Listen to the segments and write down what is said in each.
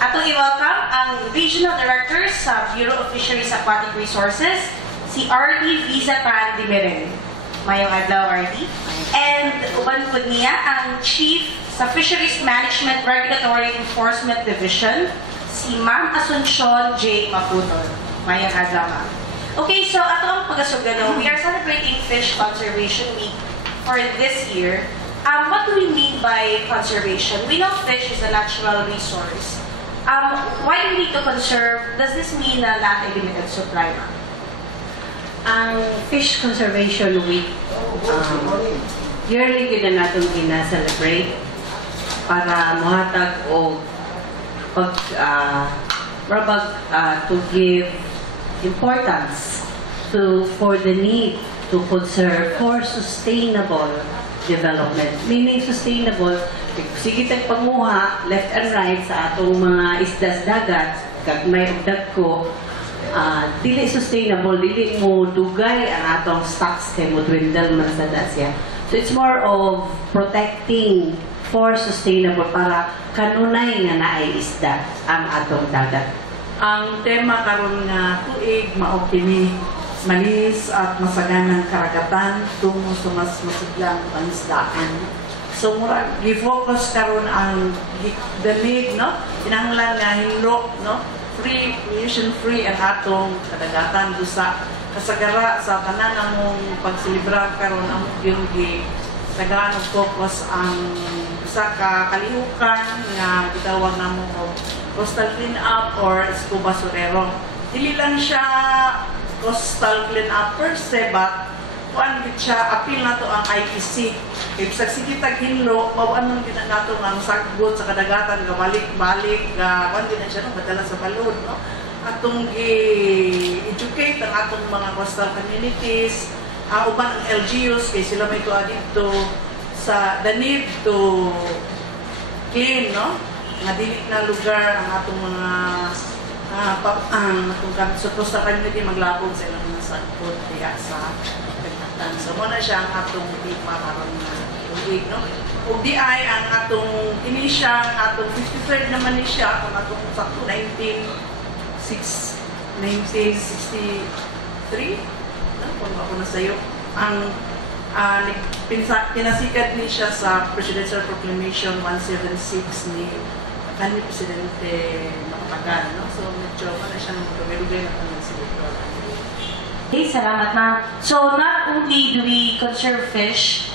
Atong i-welcome ang Regional Director sa Bureau of Fisheries Aquatic Resources, si R.D. Vizatan Dimereng. Mayong adlaw, R.D. And uban po niya ang Chief sa Fisheries Management Regulatory Enforcement Division, si Ma'am Asuncion J. Maputon. Mayong adlaw, ma'am. Okay, so ato ang pagkasugano, we are celebrating Fish Conservation Week for this year. What do we mean by conservation? We know fish is a natural resource. Why do we need to conserve? Does this mean na not a limited supply, ma'am? Ang Fish Conservation Week, yearly gina natin gina-celebrate para mahatag o to give importance for the need to conserve for sustainable development. Meaning sustainable, sige tag panguha, left and right sa atong mga isdas dagat, kag may ugdag ko, dili sustainable, dili mo dugay ang atong stocks kay mo dwindle man sa dasya. So it's more of protecting for sustainable para kanunay nga naay isda ang atong dagat. Ang tema karon nga tuig mao kini malinis at masaganang karagatan tungo sa mas masiglang panisdaan. So mura gi-focus karon ang the need, no, kinahanglan nga hinlo, no, free, pollution-free ang atong kadagatan dusa kasagara sa tanan among pagselebrar karon ang yung tagaan og focus ang usa ka kalihukan nga gitawag namo og coastal cleanup or scuba basurero. Dili lang siya coastal cleanup per se, but kuan gid siya appeal nato ang IEC. Ibig sige tag hinlo, mao-anon gid nato nga sagbot sa kadagatan nga balik-balik kuan din siya no padala sa balod, no. Atong gi-educate ang atong mga coastal communities, uban ang LGUs kay sila may tuwa dito sa the need to clean, no, nga dili na lugar ang atong mga sa coastal community maglabog sa ilang mga sagbot diya sa kadagatan. So muna siya ang atong tema karon nga tuig, no. Ug di ay ang atong ini siya ang atong 53rd naman ni siya ang atong sakto 1963, no, kung ako na sayo ang pinasikat ni siya sa Presidential Proclamation 176 ni kanhi Presidente Makatagan, no. So medyo na siya ng magkamilugay na kanyang silipro. Okay, salamat, ma'am. So not only do we conserve fish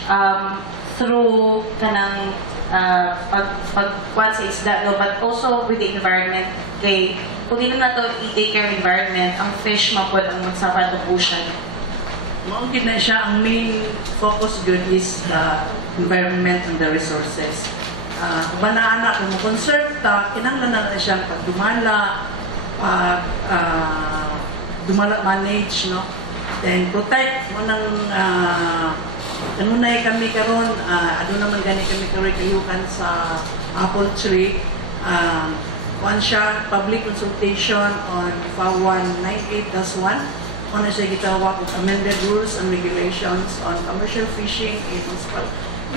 through kanang pagkuhan sa isda, no, but also with the environment. Kay kung hindi na ito i-take care of environment, ang fish mapod ang magsapad ng ocean. Mao gid na siya ang main focus good is the environment and the resources. Kung anak kung mo-conserve ta, kinahanglan na siya pagdumala, dumala manage, no. Then protect mo nang kanunay kami karon, adto naman gani kami kayukan sa apple tree. One siya public consultation on FAO 198-1. Una siya gitawag og amended rules and regulations on commercial fishing in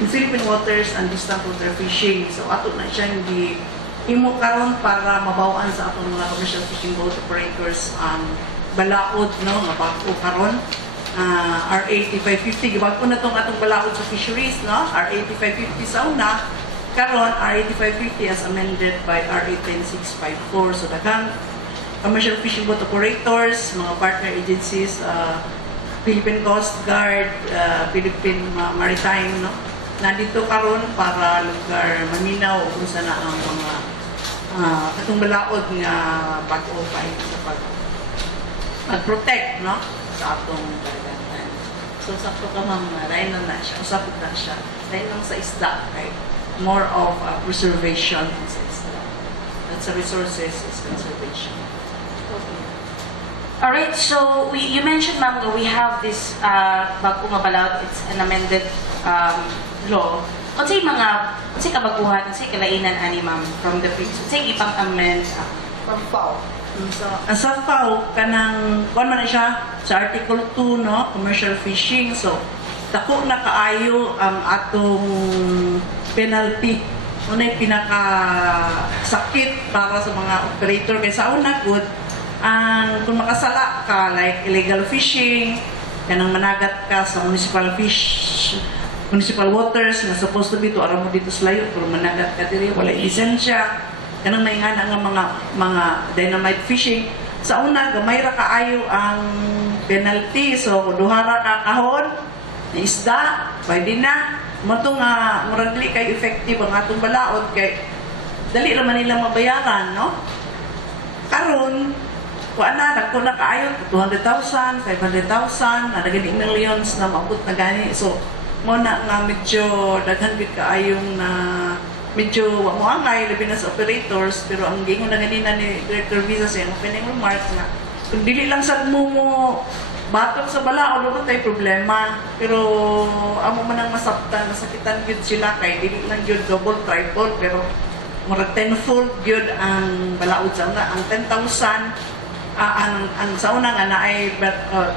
Philippine waters and distant water fishing. So ato na siya hindi imo karon para mabaw-an sa atong mga commercial fishing boat operators ang balaod, no, nga bag-o karon. RA 8550 gibag-o na tong atong balaod sa fisheries, no. RA 8550 sa una, karon RA 8550 as amended by RA 10654. So daghang commercial fishing boat operators, mga partner agencies, Philippine Coast Guard, Philippine Maritime, no, nandito karon para lugar maminaw kung saan ang mga atong balaod nga bag-o pa sa pag-protect, no, sa atong karagatan. So sakto ka ma'am, lain na siya, usapot na siya, lain lang sa isda, right? More of preservation sa isda. That's the resources is conservation. Alright, so you mentioned, ma'am, that we have this bagong balaod, it's an amended law. Unsay kabaguhan, unsay kalainan ani, ma'am, from the previous, unsay ipang-amend from FAO. Sa FAO, kanang, kuwan man siya, sa Article 2, no, commercial fishing. So, dako na kaayo ang atong penalty unay pinaka-sakit para sa mga operator. Kaya sa una, good, kung makasala ka, like illegal fishing, kanang managat ka sa municipal waters na supposed to be to aram mo dito sa layo, pero managat ka diri, wala lisensya, kanang may nga nga mga dynamite fishing. Sa una, gamay ra kaayo ang penalty. So, duhara ka kahon, na isda, pwede na. Mato nga, murag dili kay effective ang atong balaod, kay dali naman nila mabayaran, no? Karon, kuan na, nagkuna kaayo, 200,000, 500,000, nadagani millions na maabot na gani. So, mo na nga medyo daghan gid kaayong na medyo moangay labi na sa operators, pero ang gingon na ganina ni Director Visa sa opening remarks nga kung dili lang sad mo batok sa balaod wala tay problema, pero amo man ang masaktan masakitan gyud sila kay dili lang gyud double triple, pero murag tenfold gyud ang balaod sa una. Ang 10,000 ang sa una nga naay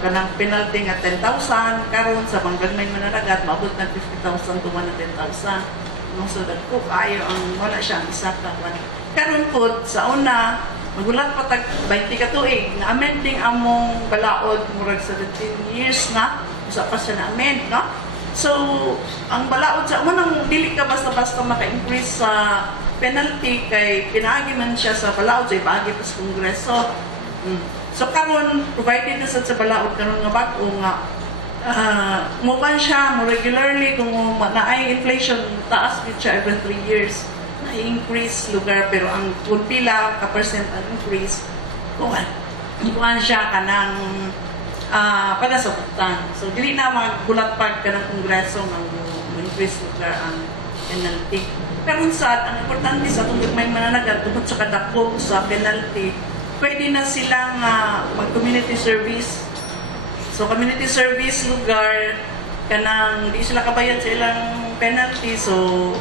kanang penalty nga 10,000, karon sa panggagmay mananagat maabot ng 50,000 to 110,000. No, so dagko kayo ang wala siya ang isa ka kwan. Karon pod sa una magulat pa tag 20 ka tuig na amending among balaod murag 17 years na usa pa siya na amend, no? So ang balaod sa unang dili ka basta-basta maka-increase sa penalty kay pinaagi man siya sa balaod sa ipaagi pa sa Kongreso. So karon provided na sa balaod karon nga bag-o nga mukan siya mo regularly kung naay inflation taas gid siya every 3 years na increase lugar, pero ang kung pila ka percent ang increase kuan siya kanang pada sa utang. So dili na magulat pag kanang Kongreso ng increase lugar ang penalty. Pero sad ang importante sa tungod may mananagat tungod sa kadako sa penalty, pwede na silang mag-community service. So, community service lugar, kanang di sila kabayad sa ilang penalty. So,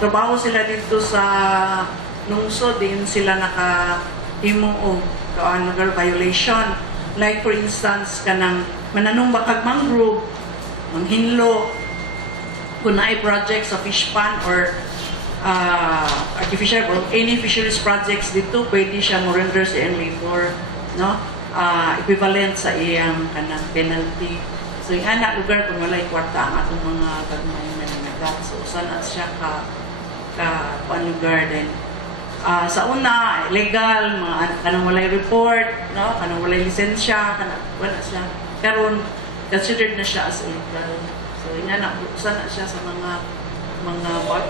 trabaho sila dito sa lungsod, din sila nakahimo o lugar violation. Like for instance, kanang mananong bakag mangrove, manghinlo, kung naay project sa fish pond or artificial or any fisheries projects dito, pwede siya mo render sa labor, no? Equivalent sa iyang kanang penalty. So yung anak lugar kung walay kwarta ang atong mga gagmay mananagat. So sana siya kuan lugar din. Sa una legal mga kanang walay report, no, kanang walay lisensya, kanang wala siya. Karon considered na siya as illegal. So yung anak sana siya sa mga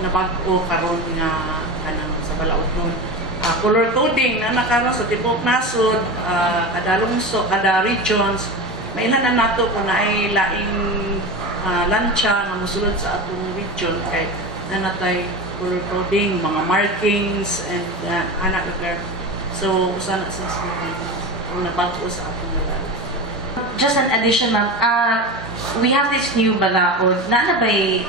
nabag-o karon nga kanang sa balaod nun. Color coding na nakaroon sa Tibok Nasod, kada lungsod, kada regions, mailan na nato kung naay laing lansya na musulod sa atong region kay nanatay color coding, mga markings, and anak lugar. So, usa na sa kung nabago sa atong lugar. Just an addition, ma'am. We have this new balaod. Nanabay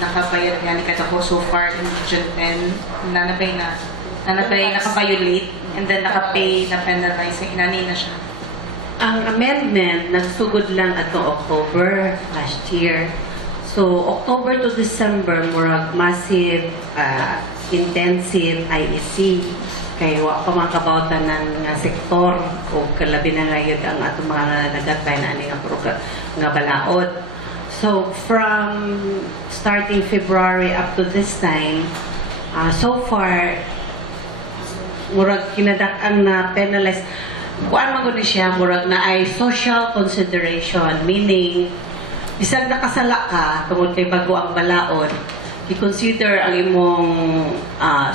nakabayad nga ni Katako so far in Region 10. Nanabay nakaviolate and then nakapay na penalize. Inani na siya. Ang amendment nagsugod lang atong October last year. So October to December murag massive intensive IEC kay wa pa man kabawtan ng sektor o kalabi na ngayon ang atong mga nagatay na ani nga balaod. So from starting February up to this time, so far murag kinadak-ang na penalize. Kuan man gud siya murag na ay social consideration, meaning bisag nakasala ka tungod kay bago ang balaod, i-consider ang imong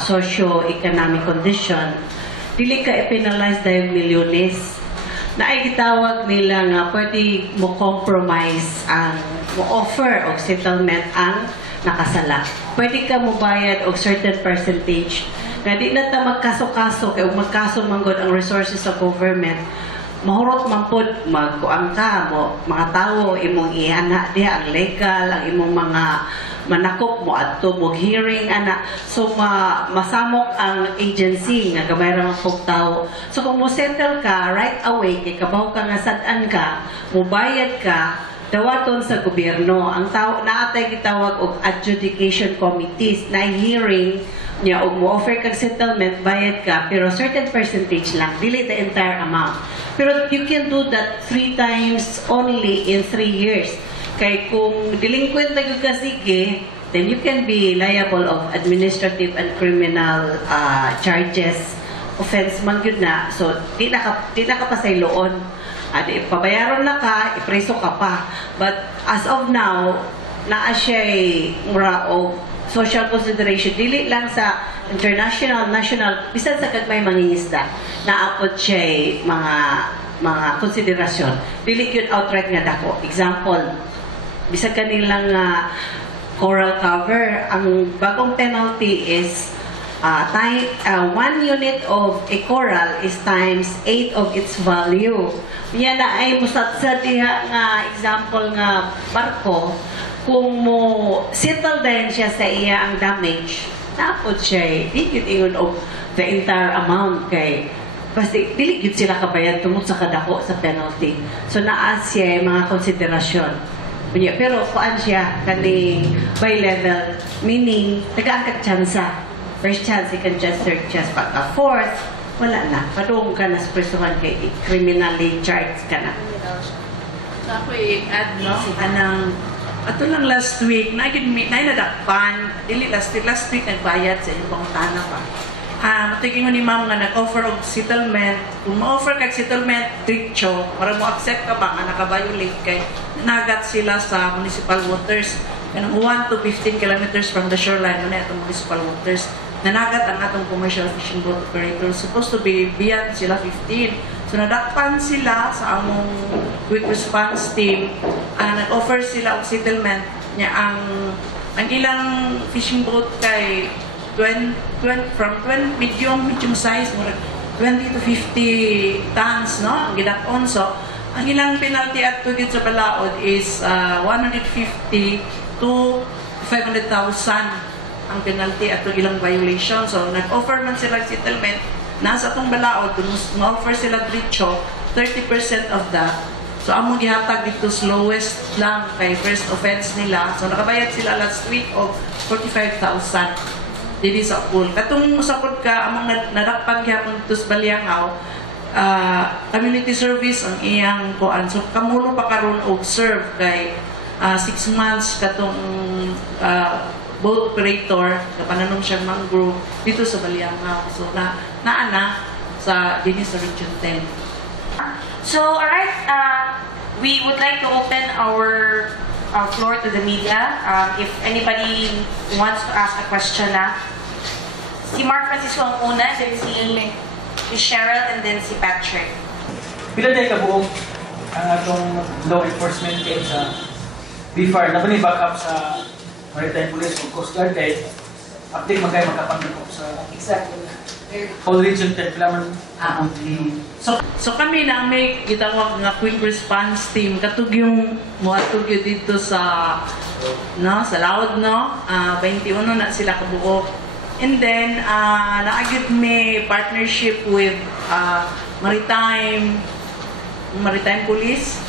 socio-economic condition, dili ka i-penalize dahil milyones. Na ay gitawag nila nga pwede mo compromise ang mo offer og settlement ang nakasala. Pwede ka mo bayad og certain percentage na di na ta magkaso-kaso kay magkaso manggod ang resources sa government, mahurot man pod magkuang ka mo mga tawo imong ihana diha ang legal ang imong mga manakop mo adto mo hearing ana. So masamok ang agency nga gamay ra man pog tawo. So kung mo settle ka right away kay kabaw ka nga sad-an ka, mo bayad ka, dawaton sa gobyerno. Ang naatay gitawag og adjudication committees na hearing niya og mo-offer kag settlement, bayad ka, pero certain percentage lang, dili the entire amount. Pero you can do that 3 times only in 3 years. Kay kung delinquent na gyud ka sige, then you can be liable of administrative and criminal charges. Offense man gyud na. So di na ka pasayloon. Adi pabayaron na ka, ipreso ka pa. But as of now, naa siya mura o social consideration dili lang sa international, national, bisan sa kagmay mangingisda, naapod siya mga konsiderasyon. Dili yun outright nga dako. Example, bisan kanilang coral cover, ang bagong penalty is 1 unit of a coral is times 8 of its value. Yan na ay musatsa diha nga example nga barko, kung mo settle din siya sa iya ang damage, napod siya di yun ingon of the entire amount kay basta dili gyud sila kabayad tungod sa kadako sa penalty. So naa siya mga konsiderasyon. Pero kuan siya kaning by level, meaning tagaan ka tsansa. First chance, second chance, third chance, pagka fourth, wala na. Padung ka na sa presuhan kay criminally charged ka na. Ako i-add, no? Anang, ato lang last week, nadakpan, dili last week nagbayad sa inyong pangutana pa. Matiging ni ma'am nga nag-offer og settlement. Kung ma-offer kag settlement, diretso, para mo accept ka ba nga naka-violate kay nagat sila sa municipal waters. Kanang 1 to 15 kilometers from the shoreline, muna itong municipal waters. Nanagat ang atong commercial fishing boat operator. Supposed to be beyond sila 15. So nadakpan sila sa among quick response team. Nag-offer sila og settlement niya ang ilang fishing boat kay from medium size, 20 to 50 tons, no? Ang gidakon. So ang ilang penalty at tugid sa balaod is 150 to 500,000 ang penalty at ilang violation. So, nag-offer man sila settlement, nasa itong balaod, ma-offer sila diretso, 30% of that. So, among gihatag dito slowest lang kay first offense nila. So, nakabayad sila last week of 45,000. Dili sa pool. Katong usapod ka, among nadakpan gihapon dito sa Baliangaw, community service ang iyang kuan. So, kamulo pa karon og serve kay 6 months katong boat operator, kapananom siyang mangrove dito sa Baliangaw. So, naana sa dinis sa Region 10. So, alright, we would like to open our floor to the media. If anybody wants to ask a question na, si Mark Francisco ang una, then si Cheryl, and then si Patrick. Pila day ka buong ang atong law enforcement team sa BFAR na ba ni backup sa Maritime Police o Coast Guard kay update man kayo makapag-up sa Exactly. whole region 10 kilometer So kami na may gitawag nga quick response team katug yung moatug yun dito sa sa laod 21 na sila kabuok. And then naagit may partnership with Maritime Police.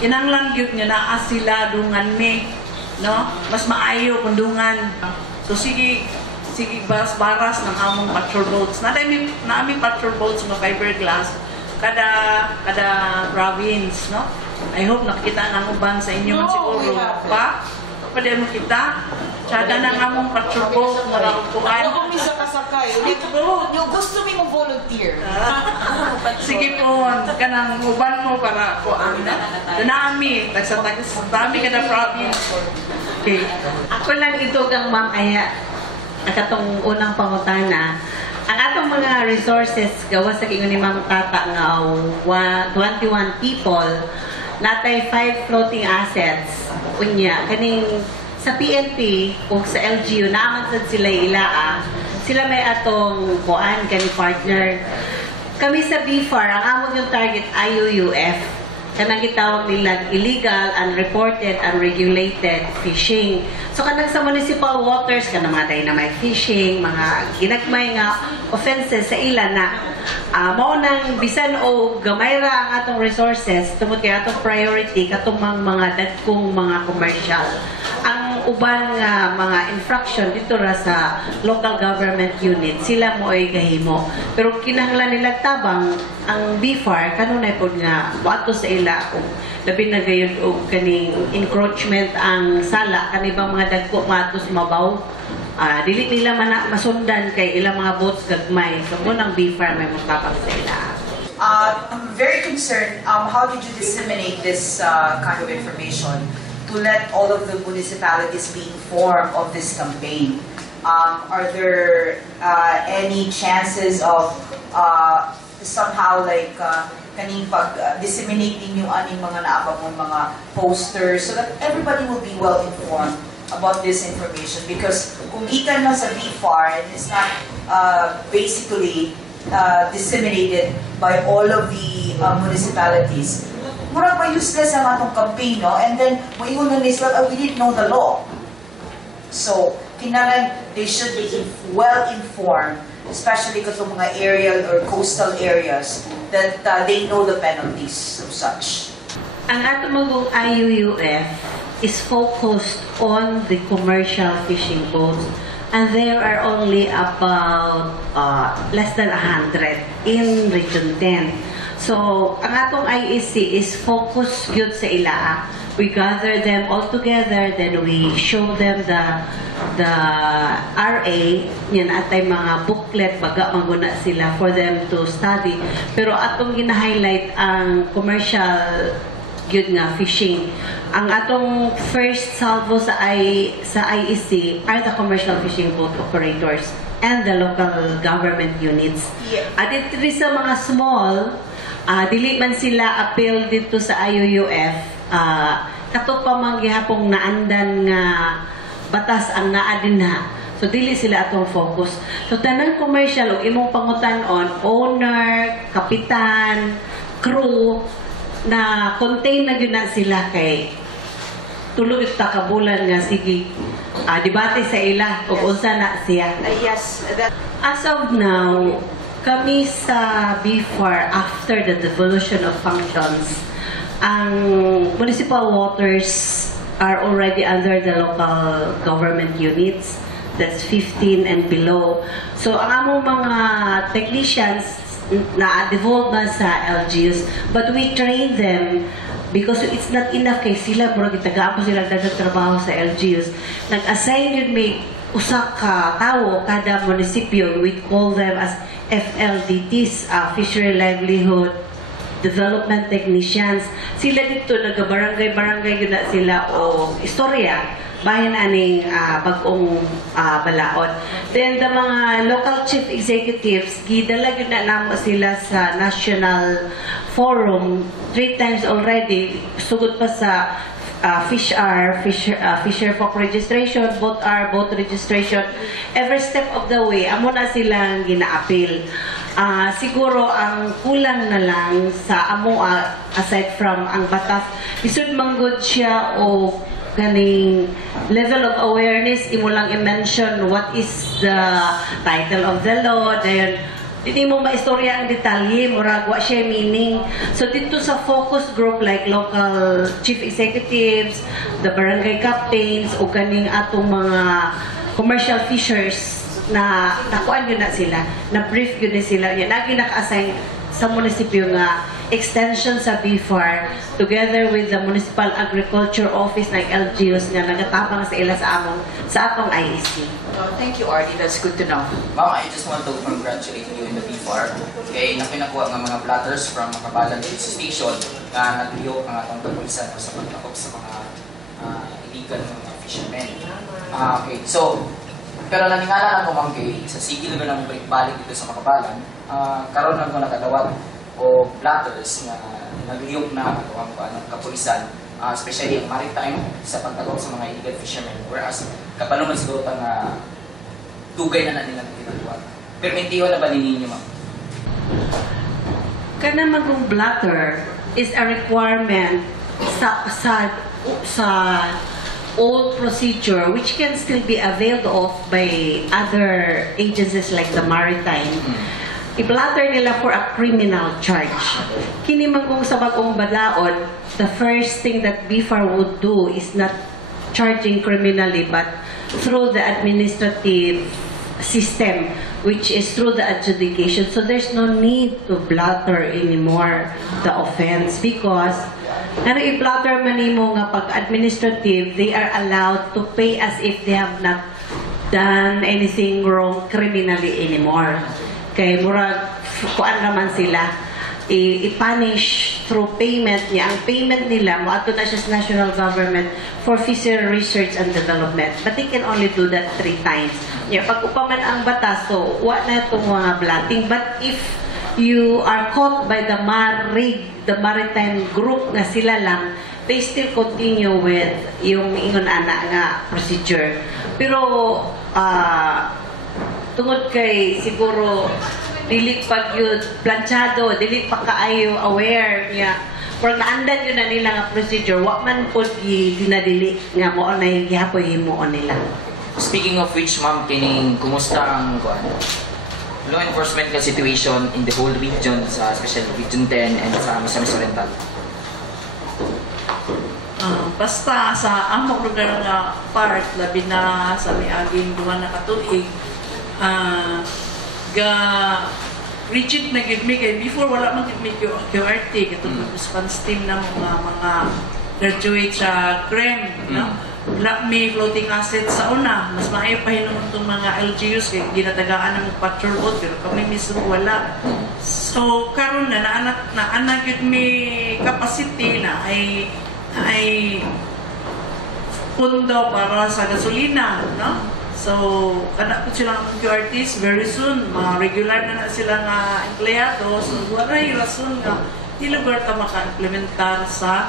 Inanglan gyud nga naa sila dungan may mas maayo kundungan. So sige baras ng among patrol boats. Naami patrol boats ng fiberglass kada province, no? I hope nakita na uban sa inyo man siguro pa. Pwede mo kita. Tsada na among patrol boat na laupuan. Kung misa kasakay, yung gusto mo volunteer. Sige po, kanang uban mo para kuan na. Nami, dami kada province. Okay. Ako lang ito kang ma'am aya katong unang pangutana. Ang atong mga resources gawa sa kingon ni Ma'am Tata nga 21 people, natay 5 floating assets. Unya kaning sa PNP o sa LGU naman sad sila ilaa. Sila may atong kuan kani partner. Kami sa BFAR ang amon yung target IUUF. kanang gitawag nila illegal, unreported, unregulated fishing. So kanang sa municipal waters, kanang mga dynamite fishing, mga ginagmay nga offenses sa ila na mao nang bisan o gamay ra ang atong resources tungod kay atong priority katumang mga dagkong mga commercial. Ang uban nga mga infraction dito ra sa local government unit, sila mo ay gahimo. Pero kinahanglan nila tabang ang BFAR kanunay pod nga wato sa ila og labi na gayud og kaning encroachment ang sala kanibang mga dagko matos mabaw. Dili nila masundan kay ilang mga boats gagmay. So mo nang BFAR may mutapang sa ila. I'm very concerned. How did you disseminate this kind of information to let all of the municipalities be informed of this campaign? Are there any chances of somehow like kaning disseminating yung aning mga naabang mga posters so that everybody will be well informed about this information? Because kung ikan lang sa BFAR and it's not basically disseminated by all of the municipalities, mura pa useless ang atong campaign, no? And then, moingon na nila, we didn't know the law. So, kinaran, they should be well informed, especially katong mga aerial or coastal areas, that they know the penalties of such. Ang atong magong IUUF is focused on the commercial fishing boats, and there are only about less than 100 in Region 10. So, ang atong IEC is focused yun sa ila. We gather them all together, then we show them the RA, yan atay mga booklet, baga maguna sila for them to study. Pero atong gina-highlight ang commercial yun nga, fishing. Ang atong first salvo sa IEC are the commercial fishing boat operators and the local government units. Yeah. At ito sa mga small, dili man sila appeal dito sa IUUF, kato pa man gihapong naandan nga batas ang naa dinha. So dili sila atong focus. So tanang commercial og imong pangutan-on, owner, kapitan, crew na contain na gyud na sila kay tulo ta ka bulan nga sige debate sa ila ug unsa na siya. Yes, that. As of now, kami sa BFAR, after the devolution of functions, ang municipal waters are already under the local government units. That's 15 and below. So, ang among mga technicians na-devolve na sa LGUs, but we train them because it's not enough kay sila, bro, gitagapo sila dagang trabaho sa LGUs. Nag-assign yun may usa ka tawo kada munisipyo. We call them as FLDTs, Fishery Livelihood Development Technicians. Sila dito, nag-barangay-barangay yun na sila o istorya, bayan aning bagong balaod. Then, the mga local chief executives, gidala yun na namo sila sa national forum 3 times already, sugod pa sa Fisher Folk registration, boat registration. Every step of the way, amo na silang gina-appeal. Siguro ang kulang na lang sa amo aside from ang batas, isud manggod siya o kaning level of awareness, imo lang i-mention what is the title of the law, dayon hindi mo maistorya ang detalye, murag wa siya meaning. So dito sa focus group like local chief executives, the barangay captains, o kaning atong mga commercial fishers na nakuan yun na sila, na brief yun na sila, yun lagi naka-assign sa munisipyo nga extension sa BFAR together with the Municipal Agriculture Office ng LGUs nga nagatabang sa ila sa atong IEC. Thank you, Artie. That's good to know. Ma'am, I just want to congratulate you in the BFAR. Kaya napinakuha ng mga platters from Makabalan Station na nag-iyo ang atong kapulisan sa pagtakop sa mga illegal mga fishermen. Okay, so, pero naningala ako ma'am kay sa sigil ko ng balik dito sa Makabalan, karon lang ko nakatawag o platters na nag-iyo na ang kapulisan, especially ang maritime sa pagtakop sa mga illegal fishermen. Whereas, kapalo man siguro pang tugay na nilang tinatuwag. Permitiho na ba ninyo, ma'am? Kana magong blatter, is a requirement sa old procedure which can still be availed of by other agencies like the maritime. I-blatter nila for a criminal charge. Kini man kung sa bagong balaod, the first thing that BFAR would do is not charging criminally but through the administrative system, which is through the adjudication. So there's no need to blatter anymore the offense because i-blatter man nimo nga pag administrative, they are allowed to pay as if they have not done anything wrong criminally anymore. Kay murag kuan naman sila i-punish through payment niya. Ang payment nila moadto na siya sa national government for fishery research and development, but they can only do that 3 times. Pag upaman ang batas, so wa na itong mga blatting. But if you are caught by the maritime group nga sila lang, they still continue with yung ingon ana nga procedure. Pero tungod kay siguro dili pag yun planchado, dili pa kaayo aware niya. Pero naandan yun na nila nga procedure, wa man po dinadili nga mo na gihapoy himuon nila. Speaking of which, ma'am, kining kumusta ang law enforcement ka situation in the whole region, sa especially Region 10 and sa Misamis Oriental? Basta sa among lugar nga part, labi na sa miaging 2 na katuig, ga rigid na gid mi kay before wala man gid mi QRT katong response team na mga graduate sa CREM, no? Wala may floating assets sa una, mas maayo pa hinumon tong mga LGUs kay ginatagaan ng patrol boat pero kami mismo wala. So karon na naanak gid mi capacity na ay pundo para sa gasolina, no? So, kana po silang QRTs very soon, mga regular na sila nga empleyado, so waray rason nga di lugar ta maka-implementar sa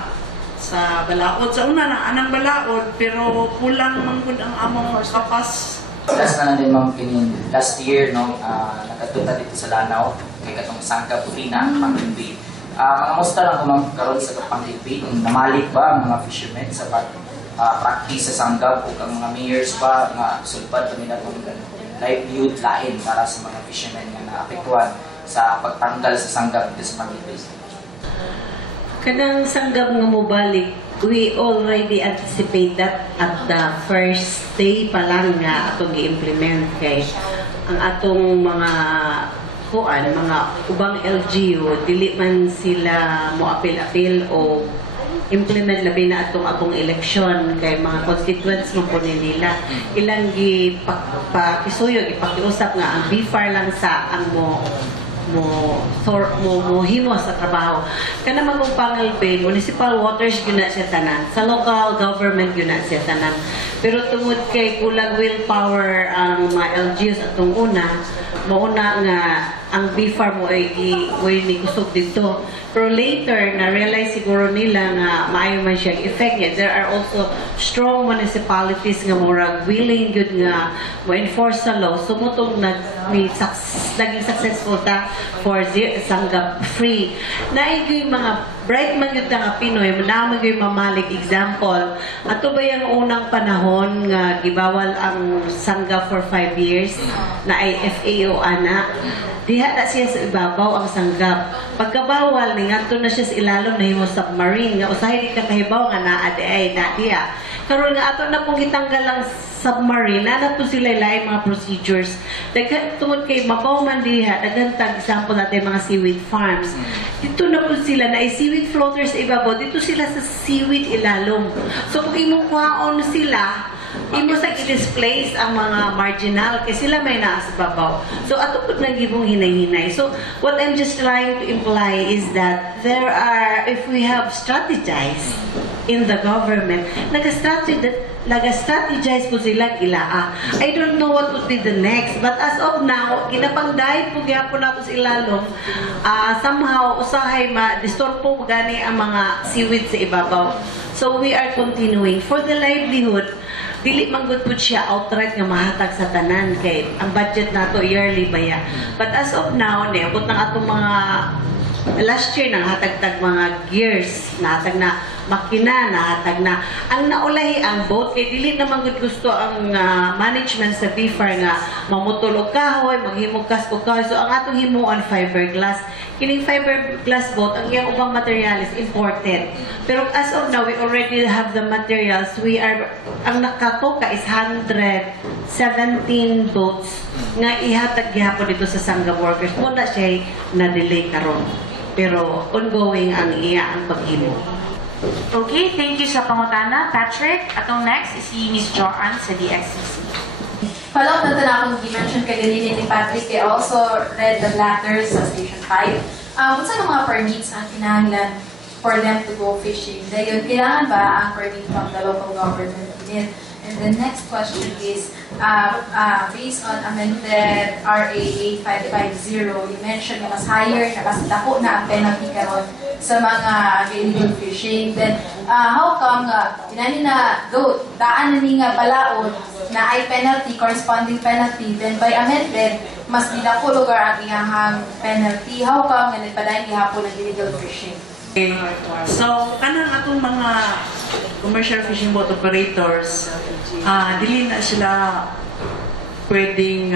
balaod. Sa una na anang balaod, pero kulang man gud ang among kapas. Last na din, ma'am, kinin last year, no, nagkatuta dito sa Lanao, kay katong Sangka free na ang pang-invade. Kamusta lang kung ma'am karon sa pang-invade, namalik ba ang mga fishermen sa practice sa sanggab o ang mga mayors ba nga sulpad pa nila kung livelihood lain para sa mga fishermen nga naapektuhan sa pagtanggal sa sanggab dito sa pang-invade? Kanang sanggab nga mobalik, we already anticipate that at the first day pa lang nga atong gi-implement kay ang atong mga mga ubang LGU dili man sila mo apil-apil o implement labi na atong eleksyon kay mga constituents mo po nila ilang pakisuyog ipakiusap nga ang BFAR lang sa ang mo himo sa trabaho kana magong pangalbe municipal waters yun na siya tanan sa local government yun na siya tanan pero tungod kay kulang willpower ang mga LGUs atong mauna nga ang BFAR mo ay ni kusog dito. Pero later, na-realize siguro nila nga maayo man siyang effect niya. There are also strong municipalities nga murag willing good nga mo-enforce sa law. So, mutong naging successful ta for sanggab free. Naigay mga bright man yun nga Pinoy, naman yung mamalig example. Ato ba yung unang panahon nga gibawal ang sanggab for 5 years na ay FAO ana? Diha na siya sa ibabaw ang sanggab. Pagkabawal ni ngadto na siya sa ilalom na himo submarine nga usahay di ka kahibaw nga naa ay na diha. Karon nga ato na pong gitanggal ang submarine na to sila lain mga procedures. Daghan tungod kay mabaw man diha daghan tag example natin mga seaweed farms. Dito na po sila na seaweed floaters sa ibabaw dito sila sa seaweed ilalom. So kung imong kuhaon sila imo sa i-displace ang mga marginal kasi sila may nasa babaw. So ato po nagibong hinay-hinay. So what I'm just trying to imply is that there are, if we have strategized in the government, nag-strategize po silang ilaa. I don't know what would be the next, but as of now, ginapangdahit po gyapon nato sa ilalom, somehow usahay ma-disturb po gani ang mga seaweed sa ibabaw. So we are continuing for the livelihood. Dili man gud pud siya outright nga mahatag sa tanan kay ang budget nato yearly baya. But as of now, abot ng atong mga last year nanghatag-tag mga gears, nahatag na makina, nahatag na ang naulahi ang boat kay dili naman gud gusto ang management sa BIFAR nga mamutol og kahoy, maghimugkas og kahoy. So ang atong himuon fiberglass. Kining fiberglass boat, ang iyang ubang material is imported. Pero as of now, we already have the materials. Ang nakatoka is 117 boats nga ihatag gihapon dito sa Sangga workers. Muna siya na-delay karon. Pero ongoing ang ang paghimo. Okay, thank you sa pangutana, Patrick. Atong next is si Ms. Joanne sa DXCC. Follow-up na ito na akong di-mention kay Lillian ni Patrick. I also read the letters sa Station 5. Kung saan ang mga permits ang kinahanglan for them to go fishing? Dahil kailangan ba ang permit from the local government unit? And the next question is, based on amended RA 8550, you mentioned na mas higher, na mas dako na ang penalty karon sa mga illegal fishing. Then, how come tinani na do daan na ni nga balaod na ay penalty, corresponding penalty, then by amended, mas didako lugar ang iyahang penalty. How come nga nagpadayon gihapon ng illegal fishing? Okay. So, kanang atong mga commercial fishing boat operators, dili na sila pwedeng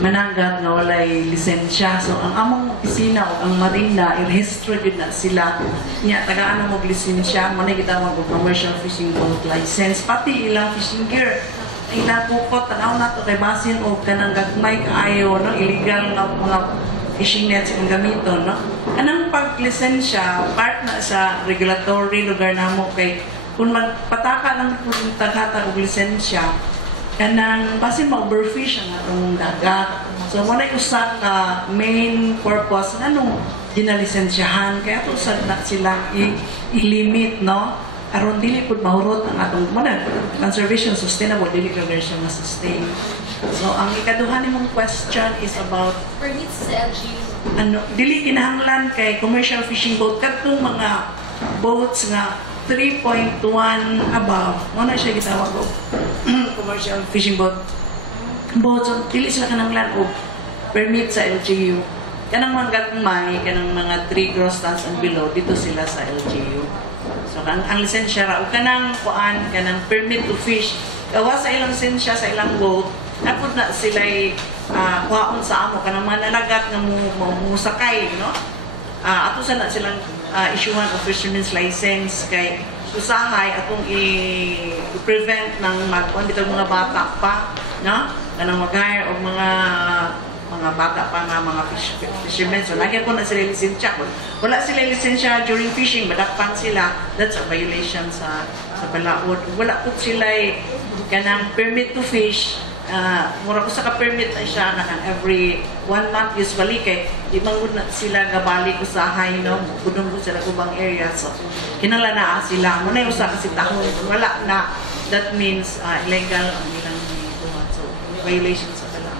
mananggat nga walay lisensya. So, ang among opisina o ang marina, i-register yun na sila. Nya, tagaan na mo lisensya, manay kita mag-commercial fishing boat license, pati ilang fishing gear. Ilang kukot, tanaw na ito kay basin o kanang gagmay kaayo, no? Illegal na mga fishing nets ang gamiton, no? Anong pag-lisensya, part na sa regulatory lugar na mo kay kung magpataka lang kung taghata og lisensya, kanang basin ma-overfish ang atong dagat. So, wala usa ka main purpose na nung ginalisensyahan, kaya ito na sila i-limit, no? Aron dili pud mahurot ang atong conservation sustainable, dili ka siya ma-sustain. So, ang ikaduha nimong question is about Permits sa LGU. Dili kinahanglan kay commercial fishing boat kadtong mga boats nga 3.1 above, mo na siya gitawag og commercial fishing boat. So, dili sila kinahanglan og permit sa LGU. Kanang mga gagmay, kanang mga 3 gross tons and below, dito sila sa LGU. So, ang lisensya ra, o kanang kuan, kanang permit to fish, gawa sa ilang lisensya sa ilang boat, napod na sila'y kuhaon sa amo, kanang mga nanagat nga musakay, no? Ato sana silang issuehan of fisherman's license kay usahay atong i-prevent ng magkuhan dito mga bata pa, no? Kanang mag-hire o mga bata pa nga mga fishermen. So, lagi po na sila lisensya. Wala sila lisensya during fishing, madakpan sila. That's a violation sa balaod. Wala po sila kanang permit to fish. Mura ko sa ka-permit na siya na every 1 month usually kay di mangud na sila gabalik usahay, no? Budong ko sila ubang area. So, kinala na sila. Muna yung usa kasi tahon. Wala na. That means illegal ang ilang buhat. So, violation sa balaod.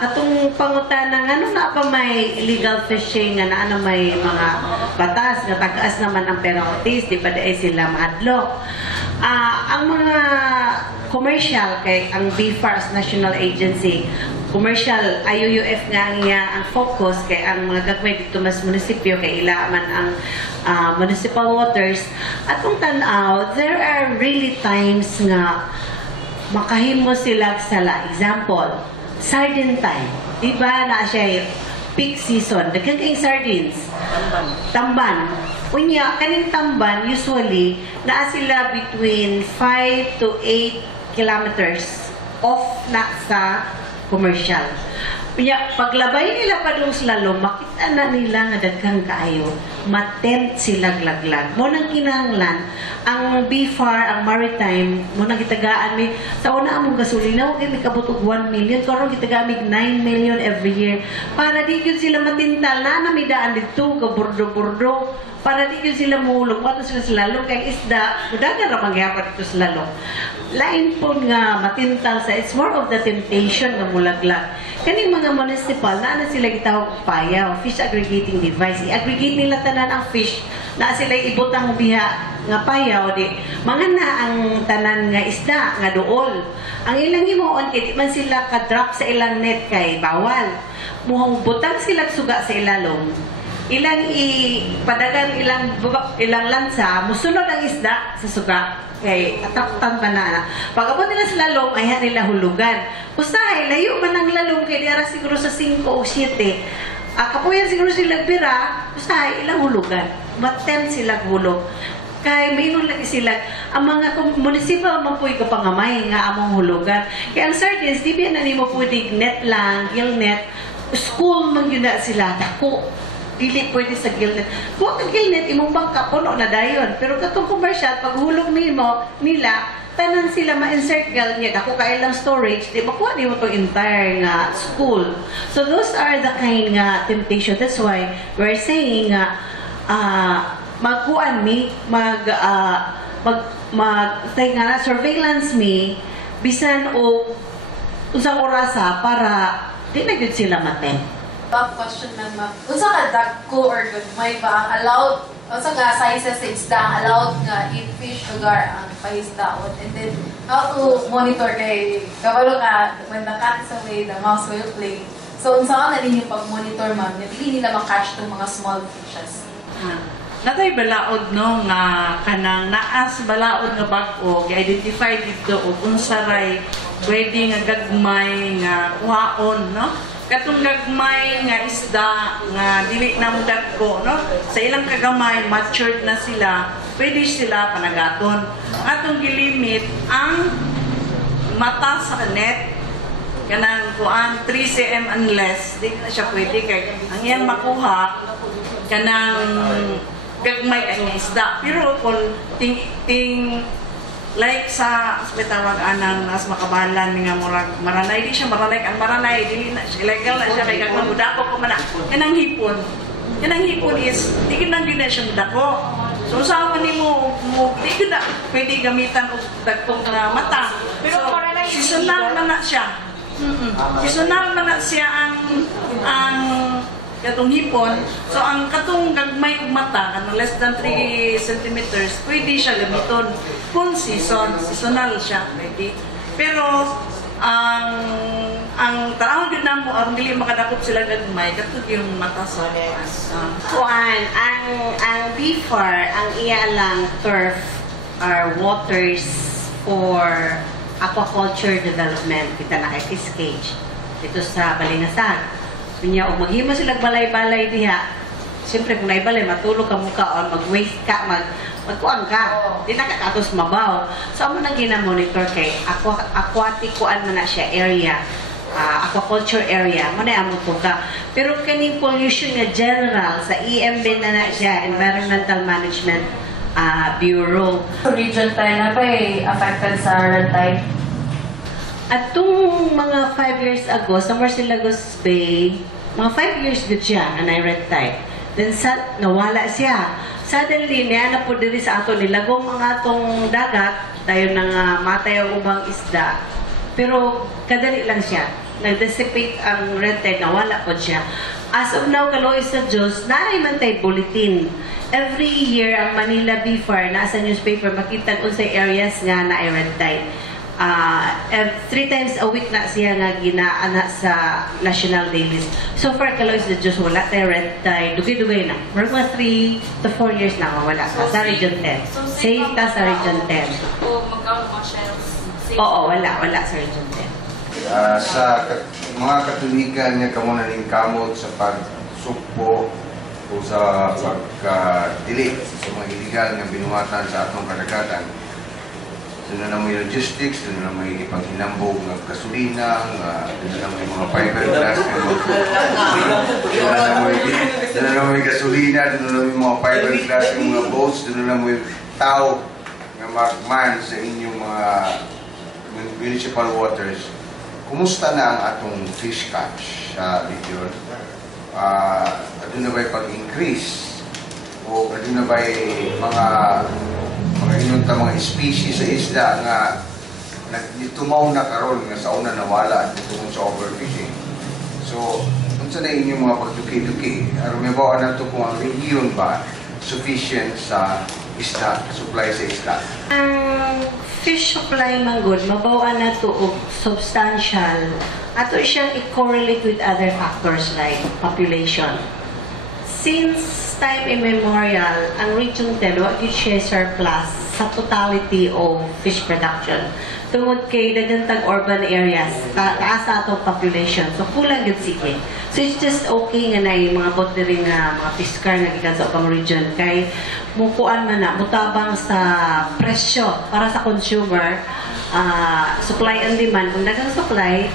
Katong pangutana nga na pa may illegal fishing nga na may mga batas nga tagaas naman ang penalties, di ba dahil sila mahadlok. Ang mga commercial kay ang BIFAR National Agency, commercial IUUF nga ang focus kay ang mga gagmay dito mas munisipyo kay ila man ang municipal waters. At kung tanaw, there are really times nga makahimo sila sala. Example, sardine time. Diba na siya peak season. Daghang kayong sardines. Tamban. Unya, kaning tamban, usually, naa sila between 5 to 8 kilometers off na sa commercial. Unya, paglabay nila pa doon sa lalong, makita na nila nga daghang kaayo. Matent sila glaglag. Mo nang kinahanglan, ang BIFAR, ang maritime, mo nang gitagaan mi, sa una among gasolina, huwag kami kabutog 1 million, karon gitagaan mi 9 million every year. Para di yun sila matintal, na namidaan dito, kaburdo-burdo, para di yun sila muhulog, wato sila sa lalong, kaya isda, mudagan na mangyapa dito sa lalong. Lain po nga matintal sa, it's more of the temptation nga mulaglag. Kaning mga municipal, na sila gitawag payaw, fish aggregating device. I-aggregate nila tanan ang fish, na sila ibutang biha nga payaw di mga na ang tanan nga isda nga duol. Ang ilang himuon kay di man sila ka-drop sa ilang net kay bawal. Muhang butang sila suga sa ilalom. Ilang ipadagan ilang lansa, musunod ang isda sa suga. Kay ataktan pa na. Pag abot nila sa lalom, ay nila hulugan. Usahay, layo man ang lalom kay diara siguro sa 5 o 7. Kapuyan siguro sila pira, usahay, ilang hulugan. Maten sila hulog. Kay mayroon lagi sila, ang mga municipal man po kapangamay nga among hulugan. Kaya ang sardines, di ba na nimo pwedeng net lang, gill net, school man yun na sila, dako. Dili pwede sa gillnet. Kung ang gillnet, imong bangka, puno na dayon. Pero katong commercial, pag hulog nila, tanan sila ma-encircle niya. Ako kaya lang storage, di makuha niyo itong entire nga school. So those are the kind nga temptation. That's why we're saying nga, magkuan mi, surveillance mi, bisan o usang orasa para di na yun sila maten. Top question lang, ma'am. Unsa ka dagko or gagmay ba ang allowed, unsa nga sizes sa isda ang allowed nga in fish lugar ang paisdaon? And then, how to monitor kay kabalo nga when the cat is away, the mouse will play. So, unsa ka na ninyo pag-monitor, ma'am? Na dili nila makatch itong mga small fishes. Natay balaod no nga kanang naas balaod nga bag-o i-identify dito og unsa ray pwede nga gagmay nga kuhaon no. Katong gagmay nga isda nga dili na mudagko no, sa ilang kagamay matured na sila, pwede sila panagaton. Atong gilimit ang mata sa net kanang kuan 3 cm unless di na siya pwede kay ang iyang makuha kanang gagmay kay isda. Pero kung ting like sa tawag anang nas makabalan nga murag maranay, di siya maranay, ang maranay dili na siya legal na siya kay gagmay mudako ko man kanang hipon. Kanang hipon is di nang gina siya mudako. So sa man nimo di gina pwede gamitan og dagkong nga mata. Pero seasonal man na siya. Seasonal man na siya ang katong hipon. So ang katong gagmay ug mata kanang less than 3 centimeters pwede siya gamiton kung seasonal siya pwede. Pero ang taawon gyud namo ang dili makadakop sila gagmay katong yung mata sa Kuan, ang before, ang iya lang turf or waters for aquaculture development kita na kay Fiskage dito sa Balingasag. Kunya og maghimo sila balay-balay diha. Siyempre kung naibalay matulog ka muka o mag-waste ka, magkuan ka. Di na kakatos mabaw. So amo nang gina-monitor kay aquatic kuan man na siya area. Aquaculture area, manay amo to ka. Pero kaning pollution nga general sa EMB na siya, Environmental Management Bureau. Region tayo na ba affected sa red tide? At itong mga 5 years ago, sa Marcellagos Bay, mga 5 years din siya, na red tide. Then nawala siya. Suddenly, niya na po diri sa ato nilagong ang atong dagat, tayo nang matay ang ubang isda. Pero kadali lang siya. Nag-dissipate ang red tide, nawala po siya. As of now, kaloy sa Diyos, naay man tayo bulletin. Every year, ang Manila Before, nasa newspaper, makita unsay areas nga na red tide. 3 times a week na siya nga ginaana sa national dailies. So far, kaloy sa Diyos, wala tayo red tide. Dugay-dugay na. Mga 3 to 4 years na wala ka sa Region 10. Safe ta sa Region 10. O magkano mga shells? Oo, wala sa Region 10. Sa mga katuligan niya kamo na ning kamot sa pagsukpo o sa pagka-delete sa mga illegal nga binuhatan sa atong kadagatan. Doon na may logistics, doon na may ipaghinambog ng gasolina, doon na may mga fiberglass, doon na may gasolina, doon na may mga fiberglass, yung mga boats, doon na may tao na magman sa inyong mga municipal waters. Kumusta na ang atong fish catch sa region? Doon na ba'y pag-increase? O doon na ba'y mga inunta mga species sa isda nga tumaw na karon nga sa una nawala at tungkol sa overfishing. So, unsa na inyong mga pagduki-duki? Aron may bawa na ito kung ang region ba sufficient sa isda, supply sa isda. Ang fish supply man good, mabawa na to og substantial. Ato siyang i-correlate with other factors like population. Since time immemorial, ang Region 10 wa gyud siya surplus sa totality of fish production. Tungod kay dagantag urban areas, taas sa atong population. So kulang yun sige. So it's just okay nga na yung mga botering nga mga fiskar nga gikan sa upang region kay mukuan man na mutabang sa presyo para sa consumer, supply and demand. Kung dagang supply,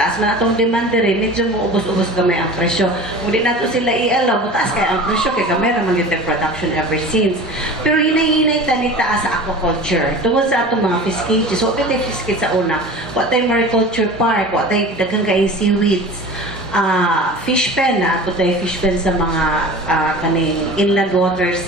taas man atong demand rin, medyo muubos-ubos gamay ang presyo. Kung di nato sila i-allow, taas kaya ang presyo kay gamay naman yung production ever since. Pero hinay-hinay tani taas sa aquaculture. Tungkol sa atong mga fish cages, so tayo fish cage sa una, what tayo mariculture park, what tayo dagang kay seaweeds, fish pen, ato tayo fish pen sa mga kaning inland waters.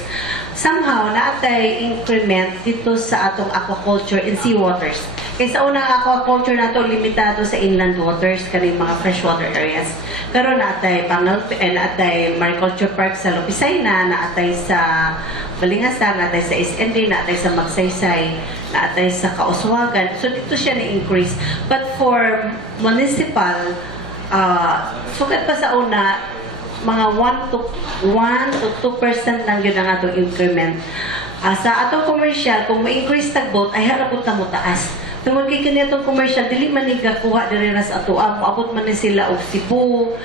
Somehow, naatay increment dito sa atong aquaculture and sea waters. Kaysa unang aquaculture nato limitado sa inland waters, kaning mga freshwater areas. Pero naatay naatay mariculture park sa Lopisay naatay sa Balingasan, naatay sa SND, naatay sa Magsaysay, naatay sa Kauswagan. So dito siya na-increase. But for municipal, sugat pa sa una, mga 1 to 2% lang yun ang atong increment. Sa atong commercial, kung ma-increase tag-boat, ay harapot na mo taas. Tungod kay kanya itong commercial, dili man kuha diri na sa atuan. Moabot man ni sila og Cebu,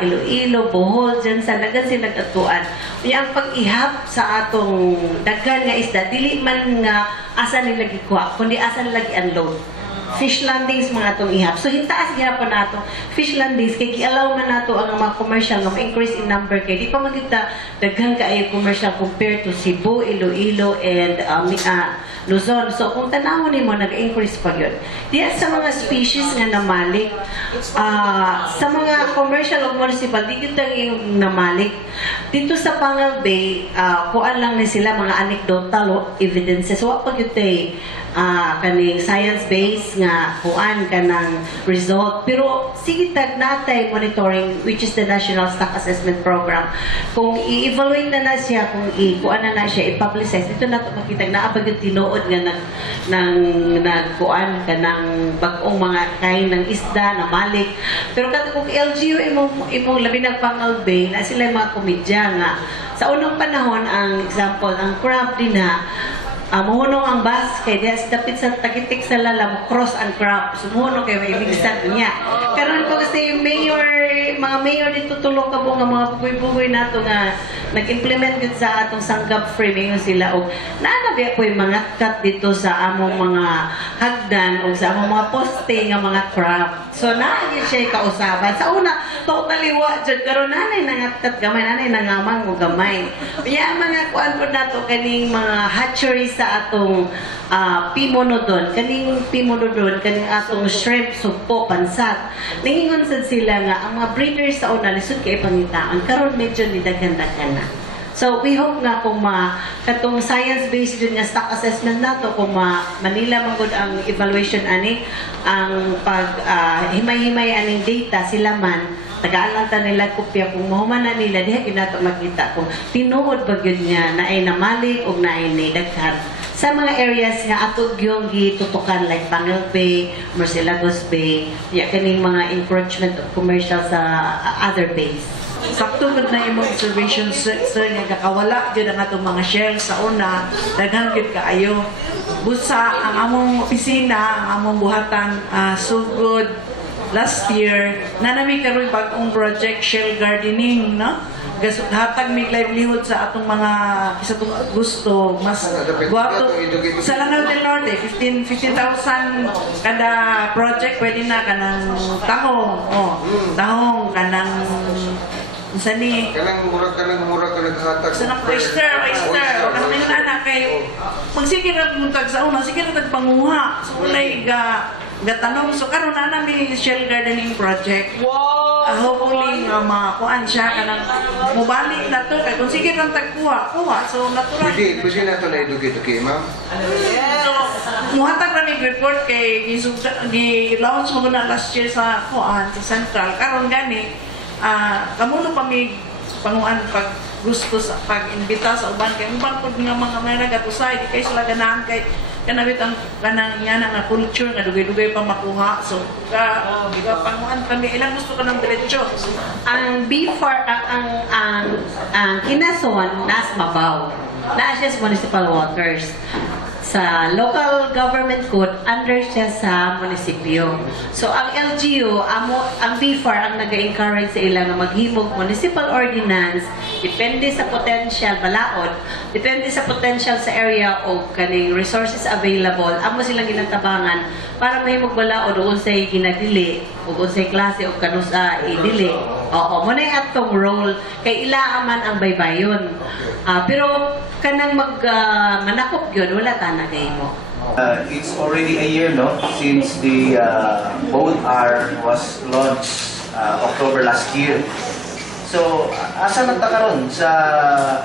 Iloilo, Bohol, dyan sa dagan sila atuan. Ang pag-ihap sa atong daghan nga isda, dili man nga asa nila gikuha, kundi asa nila gi-unload. Fish landings mga atong ihap. So hintaas gihapon nato fish landings kay gi-allow man nato ang mga commercial nga increase in number kay di pa magita daghan kaayo commercial compared to Cebu, Iloilo and Luzon. So kung tanawon nimo nag-increase pa gyud. Diya sa mga species nga namalik sa mga commercial o municipal di gyud yung namalik. Dito sa Pangal Bay, kuan lang ni sila mga anecdotal evidences. Wa pa gyud kaning science-based nga kuan kanang result, pero sige tag natay monitoring which is the National Stock Assessment Program. Kung i-evaluate na siya, kung kuan na siya i-publicize, dito nato makita na abag yung tinuod nga nagkuan kanang bag-ong mga kain ng isda na malik. Pero kung LGU imong labi ng Pangal Bay na sila mga komedya nga sa unang panahon, ang example ang crab din muhunong ang bus kay diya dapit sa tagitik sa lalam cross and crab sumuhunong kay may bigsan niya karon ko kasi mga mayor dito tulong ka nga mga bugoy-bugoy nato nga nag-implement gud sa atong sanggap frame sila og naanabi ako yung mga cut dito sa among mga hagdan o sa among mga poste nga mga crab. So naagin siya kausaban sa una totally wa jud karon nanay nangatkat gamay nanay nangamang og gamay. Kaya mga kuan pod nato kaning mga hatcheries sa atong pimonodon, kaning atong shrimp, sugpo, pansat. Ningingon sad sila nga ang mga breeders sa una lisod kay pangitaon karon medyo ni daghan-daghan na. So we hope nga kung katong science-based yun nga stock assessment nato kung Manila magud ang evaluation ani ang pag himay-himay aning data sila man tagaan ta nila kopya kung mahuman na nila diha ginato makita kung tinuod ba gyud nga naay namalik og naay daghan sa mga areas nga ato gyud gitutukan like Pangal Bay, Marcelagos Bay, kaning mga encroachment of commercial sa other bays. Sakto gud na imong observation sir nga kakawala gyud ang atong mga shells sa una daghan gyud kaayo. Busa ang among opisina, ang among buhatan so good last year nanami karoy bag-ong project shell gardening no hatag mig livelihood sa atong mga isa gusto mas guwato sa Lanao del Norte 15,000 kada project pwede na kanang tahong tahong kanang sani kanang murag ka naghatag sa oyster o kanang mga anak kay magsigir ra muntag sa una sige ra tagpanguha so ulay gatanong so karon na nami shell gardening project. Wow! Hopefully makuan siya kanang mobalik na to kay kung sige lang tagkuha so natural. Pwede na to na educate ma'am. So muhatag ra mig report kay gi-launch mo na last year sa kuan sa Central karon gani kamuno pa mig panguan pag gusto sa pag-imbita sa uban kay uban pud nga mga nagatusay di kay sila ganahan kay kanabit ang kanang nga nga culture nga dugay-dugay pa makuha so panguan kami ilang gusto ka ng diretso. Ang before ang Kinason nas Mabaw. Na siya sa municipal waters. Sa local government code, under siya sa munisipyo. So, ang LGU, ang BFAR ang nag-encourage sa ilang maghimog municipal ordinance, depende sa potential, balaod, depende sa potential sa area o kaning resources available, amo silang ginatabangan para mahimog balaod o unsay ginadili, o unsay klase o kanusa idili. Oo, muna yung atong role, kay ilaaman ang baybayon. Pero, kanang manakop yun, wala ta na kayo mo. It's already a year since the boat R was launched October last year. So asa nagtakaroon sa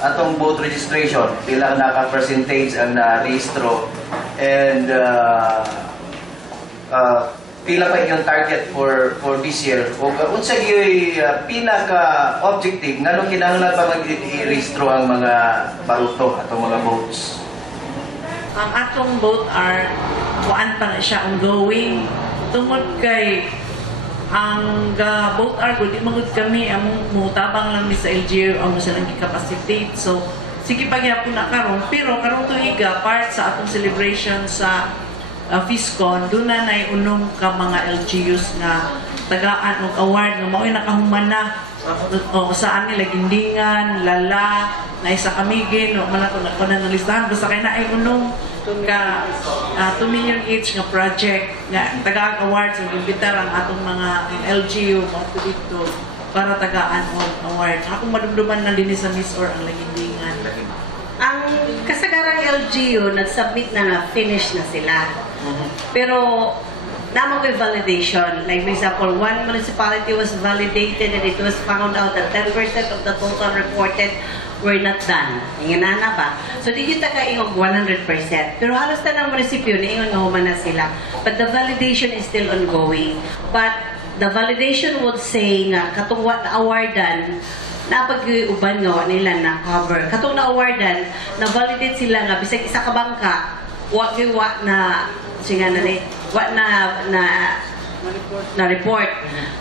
atong boat registration pila naka-percentage ang na-rehistro and pila pa yung target for this year o unsa gyud pinaka objective nganong kinahanglan pa mag-rehistro ang mga baruto atong mga boats. Ang atong boat are kuan pa na siya ongoing tungod kay ang boat are gud magud kami among mutabang lang ni sa LGU ang sa lang capacitate so sige pagyapon na karon pero karong tuiga part sa atong celebration sa Fiscon doon na naiunom ka mga LGUs nga tagaan og award nga mao'y nakahuman na o saan nila Gindingan, Lala, na isa Kamigin, o man ako ng listahan basta kay na ay unom ka 2 million each nga project nga tagaan awards ug imbitar ang atong mga LGU mga dito para tagaan og award. Ako madumduman na din sa Miss or ang Lagindingan. Ang kasagarang LGU nag-submit na nga finish na sila. Pero namang may validation. Like, for example, one municipality was validated and it was found out that 10% of the total reported were not done. Ingana na ba? So, di kita ka-ingog 100%. Pero halos na ng munisipyo, niingon nga human na sila. But the validation is still ongoing. But the validation would say nga, katong what awardan, napag-uban nga nila na cover. Katong na-awardan, na-validate sila nga, bisag isa ka bangka, wa na singa na ni na report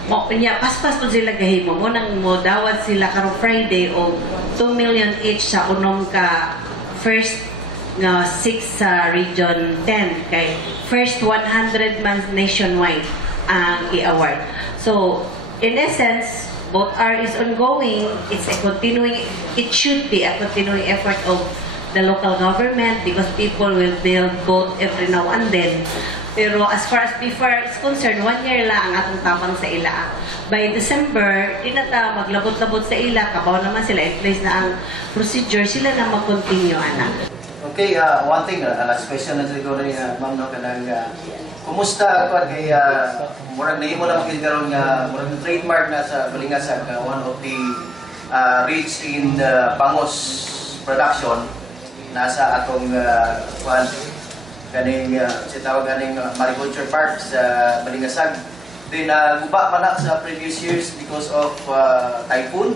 mo niya paspas po sila gahimo mo nang mo dawat sila karong Friday o 2 million each sa unom ka first nga 6 sa region 10 kay first 100 man nationwide ang i-award. So in essence both are is ongoing. It's a continuing, it should be a continuing effort of the local government because people will build boat every now and then. Pero as far as before is concerned, 1 year lang ang atong tapang sa ila. By December, di na ta maglabot-labot sa ila, kabaw naman sila, in place na ang procedure, sila na mag-continue, anak. Okay, one thing, last question na siguro ni Ma'am, no, kanang, kumusta ako kay murag nahimo na makilgaron nga murag trademark na sa Balingasag one of the reach in the Pangos production nasa atong ganing sitawag ganing mariculture park sa Balingasag. Then guba man sa previous years because of typhoon.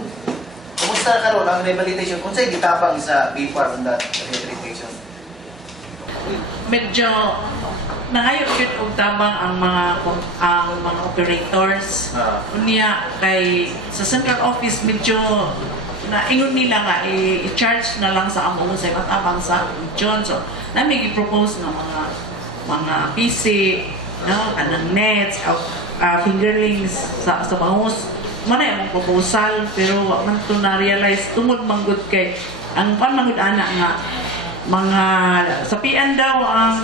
Kumusta karon ang rehabilitation? Kung sa'yo gitapang sa BFAR on that rehabilitation? Medyo nangayo yun og tabang ang mga operators. Unya kay sa central office medyo naingon nila nga i-charge na lang sa among sa matabang sa John. So namin i-propose ng mga PC, no, kanang nets, fingerlings sa bangus. Manay ang proposal pero wa man to na-realize tungod manggod kay ang panmangud ana nga mga sapian daw ang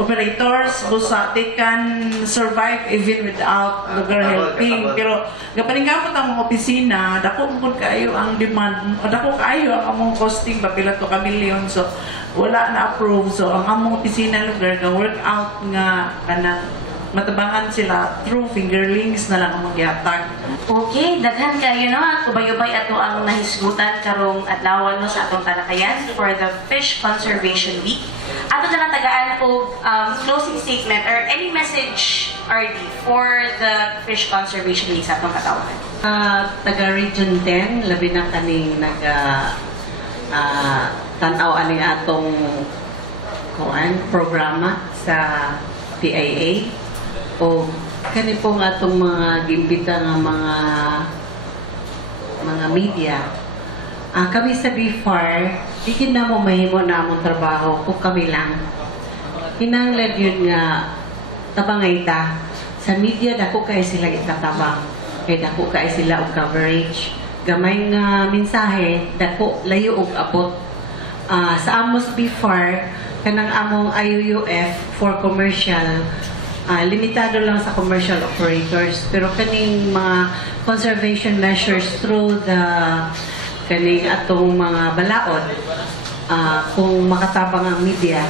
operators busa they can survive even without lugar helping pero gapaningapot ang mga opisina dako pud kaayo ang demand dako kaayo ang among costing papila to ka million so wala na approve so ang among opisina lugar ga work out nga kanang matabangan sila through fingerlings na lang ang magyatag. Okay, daghan kayo no, kubay-ubay ato ang nahisgutan karong adlaw no sa atong talakayan for the Fish Conservation Week. Ato na tagaan og closing statement or any message RD for the Fish Conservation Week sa atong katawan. Taga Region 10, labi na kaning tanaw aning atong programa sa PIA o kani pong atong mga gimbita nga mga media. Kami sa BFAR, di na mo mahimo na among trabaho kung kami lang. Hinanglan yun nga tabangay ta. Sa media, dako kay sila itatabang. Kaya dako kay sila og coverage. Gamay nga mensahe, dako layo og abot. Sa Amos BFAR, kanang among IUUF for commercial, limitado lang sa commercial operators. Pero kaning mga conservation measures through the kaning atong mga balaod, kung makatabang ang media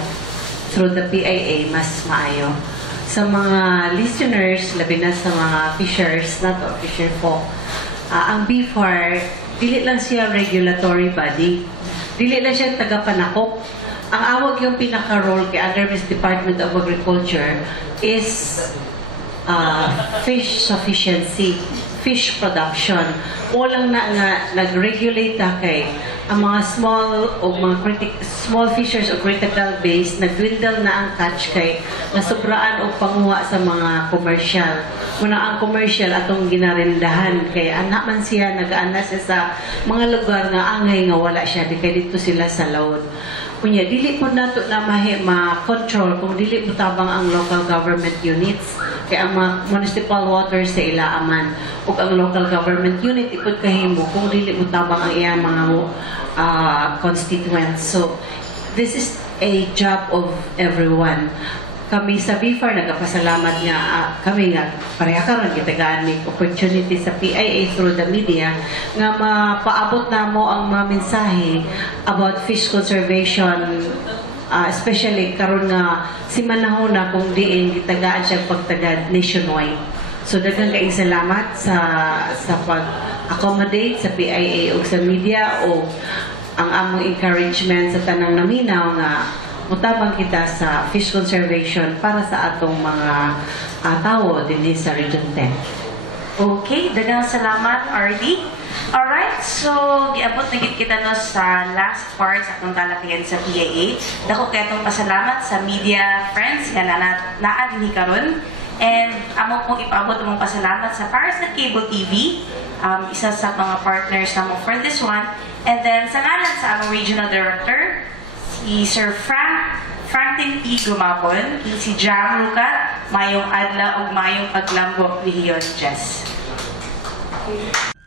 through the PIA, mas maayo. Sa mga listeners, labi na sa mga fishers, not all fisher folk, ang BFAR, dili lang siya regulatory body. Dili lang siya tagapanakop. Ang awag yung pinaka-role kay Under Department of Agriculture is fish sufficiency, fish production. Walang na nga nag-regulate kay ang mga small fishers o critical base, nag-dwindle na ang catch kay nasubraan o panguha sa mga commercial. Muna ang commercial atong ginarindahan kay anak man siya, nag-aana siya sa mga lugar nga angay nga wala siya, di kay dito sila sa load. Kunya, dili po nato na ma-control kung dili mo tabang ang local government units kaya ang mga municipal waters sa ilaaman o ang local government unit ipod kahimo kung dili mo tabang ang iyang mga constituents. So, this is a job of everyone. Kami sa BFAR nagpasalamat nga kami nga pareha karon gitagaan ni opportunity sa PIA through the media nga mapaabot namo ang mga mensahe about fish conservation, especially karon nga si manahon na kung diin gitagaan siya pagtagad nationwide. So daghang kaayong salamat sa pag-accommodate sa PIA o sa media o ang among encouragement sa tanang naminaw nga mutabang kita sa fish conservation para sa atong mga tao din sa Region 10. Okay, daghang salamat, RD. Alright, so giabot na gid kita no sa last part sa atong talakayan sa PIA. Dako kay atong pasalamat sa media friends nga naa dinhi karon. And amo pong ipaabot among pasalamat sa Parasnet Cable TV, isa sa mga partners namo for this one. And then sa ngalan sa among regional director, si Sir Franklin P. Gumapon, si Jam Rucat, mayong adla ug mayong paglambo ni Hiyon Jess. Okay.